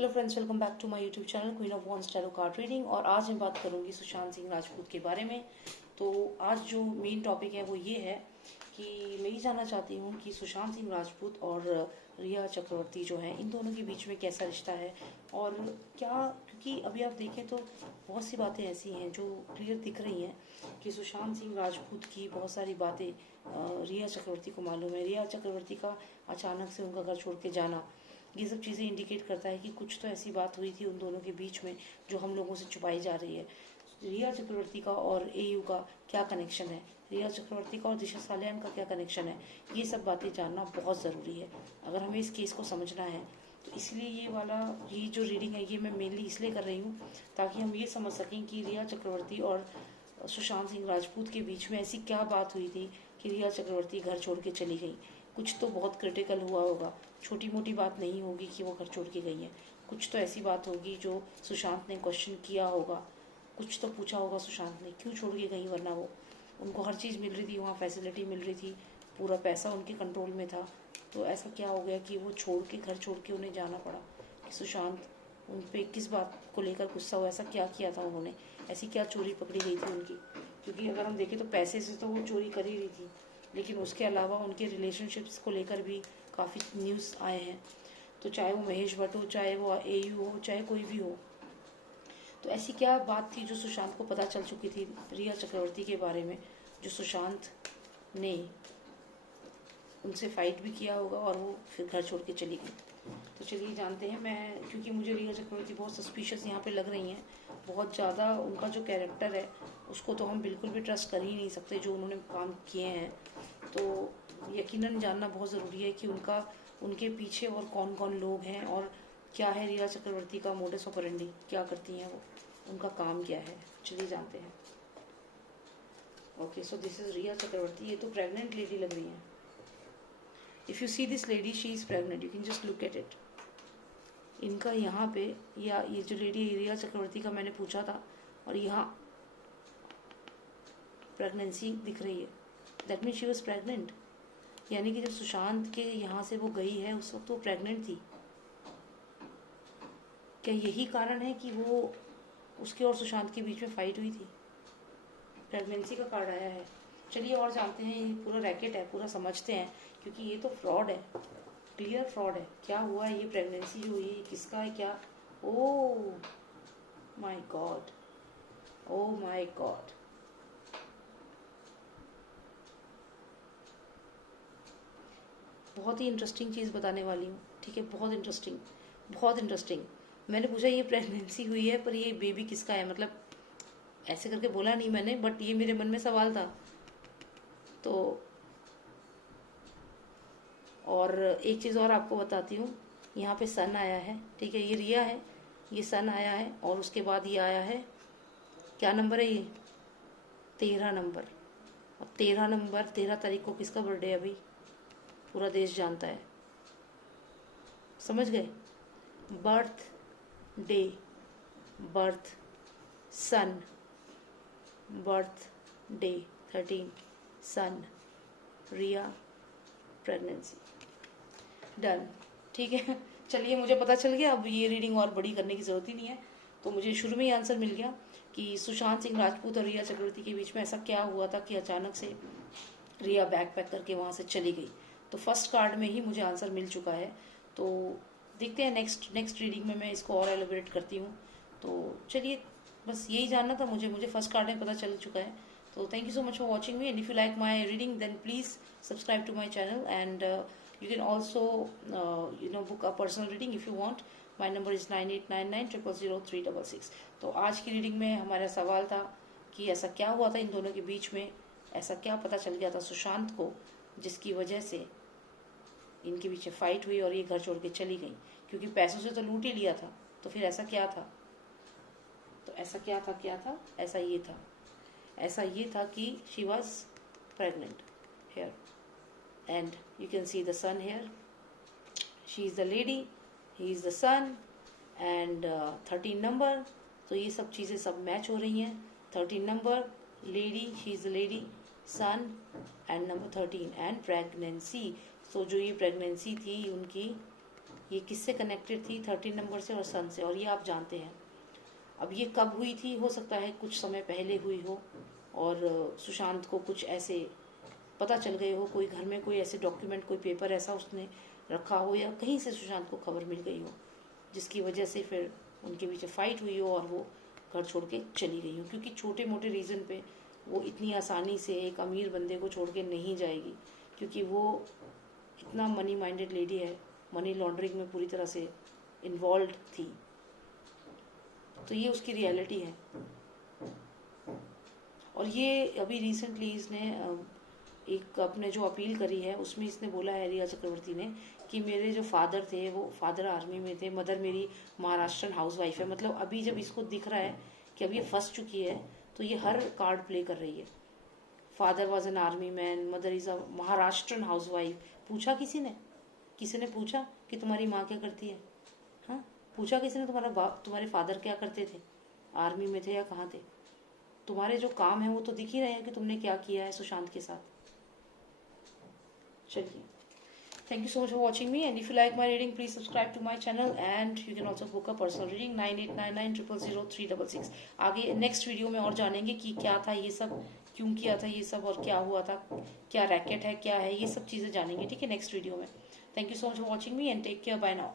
Hello friends, welcome back to my YouTube channel queen of wands tarot card reading. और आज मैं बात करूंगी सुशांत सिंह राजपूत के बारे में। तो आज जो मेन टॉपिक है वो ये है कि मैं ये जानना चाहती हूँ कि सुशांत सिंह राजपूत और रिया चक्रवर्ती जो हैं, इन दोनों के बीच में कैसा रिश्ता है और क्या, क्योंकि अभी आप देखें तो बहुत सी बातें ऐसी हैं जो क्लियर दिख रही हैं कि सुशांत सिंह राजपूत की बहुत सारी बातें रिया चक्रवर्ती को मालूम है। रिया चक्रवर्ती का अचानक से उनका घर छोड़ के जाना, ये सब चीज़ें इंडिकेट करता है कि कुछ तो ऐसी बात हुई थी उन दोनों के बीच में जो हम लोगों से छुपाई जा रही है। रिया चक्रवर्ती का और एयू का क्या कनेक्शन है, रिया चक्रवर्ती का और दिशा सालियान का क्या कनेक्शन है, ये सब बातें जानना बहुत ज़रूरी है अगर हमें इस केस को समझना है। तो इसलिए ये जो रीडिंग है ये मैं मेनली इसलिए कर रही हूँ ताकि हम ये समझ सकें कि रिया चक्रवर्ती और सुशांत सिंह राजपूत के बीच में ऐसी क्या बात हुई थी कि रिया चक्रवर्ती घर छोड़ के चली गई। कुछ तो बहुत क्रिटिकल हुआ होगा, छोटी मोटी बात नहीं होगी कि वो घर छोड़ के गई है। कुछ तो ऐसी बात होगी जो सुशांत ने क्वेश्चन किया होगा, कुछ तो पूछा होगा सुशांत ने क्यों छोड़ के गई, वरना वो उनको हर चीज़ मिल रही थी, वहाँ फैसिलिटी मिल रही थी, पूरा पैसा उनके कंट्रोल में था। तो ऐसा क्या हो गया कि वो घर छोड़ के उन्हें जाना पड़ा, कि सुशांत उन पर किस बात को लेकर गुस्सा हुआ, ऐसा क्या किया था उन्होंने, ऐसी क्या चोरी पकड़ी गई थी उनकी। क्योंकि अगर हम देखें तो पैसे से तो वो चोरी कर ही रही थी, लेकिन उसके अलावा उनके रिलेशनशिप्स को लेकर भी काफ़ी न्यूज़ आए हैं। तो चाहे वो महेश भट्ट हो, चाहे वो एयू हो, चाहे कोई भी हो, तो ऐसी क्या बात थी जो सुशांत को पता चल चुकी थी रिया चक्रवर्ती के बारे में, जो सुशांत ने उनसे फाइट भी किया होगा और वो फिर घर छोड़ के चली गई। तो चलिए जानते हैं। मैं क्योंकि मुझे रिया चक्रवर्ती बहुत सस्पिशियस यहाँ पे लग रही हैं, बहुत ज़्यादा उनका जो कैरेक्टर है उसको तो हम बिल्कुल भी ट्रस्ट कर ही नहीं सकते, जो उन्होंने काम किए हैं। तो यकीनन जानना बहुत ज़रूरी है कि उनके पीछे और कौन कौन लोग हैं और क्या है रिया चक्रवर्ती का मोडस ऑपरेंडी, क्या करती हैं वो, उनका काम क्या है। चलिए जानते हैं। ओके, सो दिस इज़ रिया चक्रवर्ती। ये तो प्रेग्नेंट लेडी लग रही है। If you see this lady, she is pregnant, you can just look at it. इनका यहाँ पे, या ये जो लेडी रिया चक्रवर्ती का मैंने पूछा था, और यहाँ प्रेगनेंसी दिख रही है, that mean she was pregnant. यानी कि जब सुशांत के यहाँ से वो गई है उस वक्त वो प्रेग्नेंट थी। क्या यही कारण है कि वो उसके और सुशांत के बीच में फाइट हुई थी? प्रेगनेंसी का कार्ड आया है। चलिए और जानते हैं, ये पूरा रैकेट है, पूरा समझते हैं, क्योंकि ये तो फ्रॉड है, क्लियर फ्रॉड है। क्या हुआ है, ये प्रेगनेंसी जो हुई है किसका है, क्या? Oh my God, oh my God. बहुत ही इंटरेस्टिंग चीज़ बताने वाली हूँ, ठीक है, बहुत इंटरेस्टिंग, बहुत इंटरेस्टिंग। मैंने पूछा ये प्रेगनेंसी हुई है पर ये बेबी किसका है, मतलब ऐसे करके बोला नहीं मैंने, बट ये मेरे मन में सवाल था। तो और एक चीज़ और आपको बताती हूँ, यहाँ पे सन आया है, ठीक है, ये रिया है, ये सन आया है, और उसके बाद ये आया है, क्या नंबर है ये? 13 नंबर। और 13 नंबर, 13 तारीख को किसका बर्थडे है अभी, पूरा देश जानता है, समझ गए? बर्थ डे, बर्थ सन, बर्थ डे 13, सन, रिया, प्रेगनेंसी, डन, ठीक है। चलिए, मुझे पता चल गया, अब ये रीडिंग और बड़ी करने की ज़रूरत ही नहीं है। तो मुझे शुरू में ही आंसर मिल गया कि सुशांत सिंह राजपूत और रिया चक्रवर्ती के बीच में ऐसा क्या हुआ था कि अचानक से रिया बैग पैक करके वहाँ से चली गई। तो फर्स्ट कार्ड में ही मुझे आंसर मिल चुका है। तो देखते हैं नेक्स्ट रीडिंग में मैं इसको और एलोबरेट करती हूँ। तो चलिए, बस यही जानना था मुझे फर्स्ट कार्ड में पता चल चुका है। तो thank you so much for watching me, and if you like my reading then please subscribe to my channel, and you can also book a personal reading if you want. My number is 9899000366। तो आज की reading में हमारा सवाल था कि ऐसा क्या हुआ था इन दोनों के बीच में, ऐसा क्या पता चल गया था सुशांत को जिसकी वजह से इनके बीच फाइट हुई और ये घर छोड़ के चली गई, क्योंकि पैसों से तो लूट ही लिया था। तो फिर ऐसा क्या था? तो ऐसा क्या था? ऐसा ये था कि she was pregnant here, and you can see the son here, she is the lady, he is the son, and 13 number. तो ये सब चीज़ें सब मैच हो रही हैं। 13 number, lady, she is the lady, son, and number 13, and pregnancy. तो जो ये प्रेगनेंसी थी उनकी, ये किससे कनेक्टेड थी? 13 नंबर से और सन से, और ये आप जानते हैं। अब ये कब हुई थी? हो सकता है कुछ समय पहले हुई हो और सुशांत को कुछ ऐसे पता चल गए हो, कोई घर में कोई ऐसे डॉक्यूमेंट, कोई पेपर ऐसा उसने रखा हो, या कहीं से सुशांत को खबर मिल गई हो जिसकी वजह से फिर उनके बीच फाइट हुई हो और वो घर छोड़ के चली गई हो। क्योंकि छोटे मोटे रीज़न पे वो इतनी आसानी से एक अमीर बंदे को छोड़ के नहीं जाएगी, क्योंकि वो इतना मनी माइंडेड लेडी है, मनी लॉन्ड्रिंग में पूरी तरह से इन्वॉल्व थी। तो ये उसकी रियलिटी है। और ये अभी रिसेंटली इसने एक अपने जो अपील करी है उसमें इसने बोला है, रिया चक्रवर्ती ने, कि मेरे जो फादर थे वो फादर आर्मी में थे, मदर मेरी महाराष्ट्रन हाउसवाइफ है। मतलब अभी जब इसको दिख रहा है कि अब ये फंस चुकी है तो ये हर कार्ड प्ले कर रही है। Father was an army man, mother is a Maharashtrian housewife. पूछा किसी ने पूछा कि तुम्हारी माँ क्या करती है? हाँ, पूछा किसी ने तुम्हारा बाप, तुम्हारे फादर क्या करते थे, आर्मी में थे या कहाँ थे? तुम्हारे जो काम है वो तो दिख ही रहे हैं कि तुमने क्या किया है सुशांत के साथ। चलिए, thank you so much for watching me, and if you like my reading please subscribe to my channel, and you can also book a personal reading 9899000366। आगे नेक्स्ट वीडियो में और जानेंगे कि क्या था ये सब, क्यों किया था ये सब, और क्या हुआ था, क्या रैकेट है, क्या है, ये सब चीज़ें जानेंगे। ठीक है, नेक्स्ट वीडियो में। Thank you so much for watching me and take care, bye now.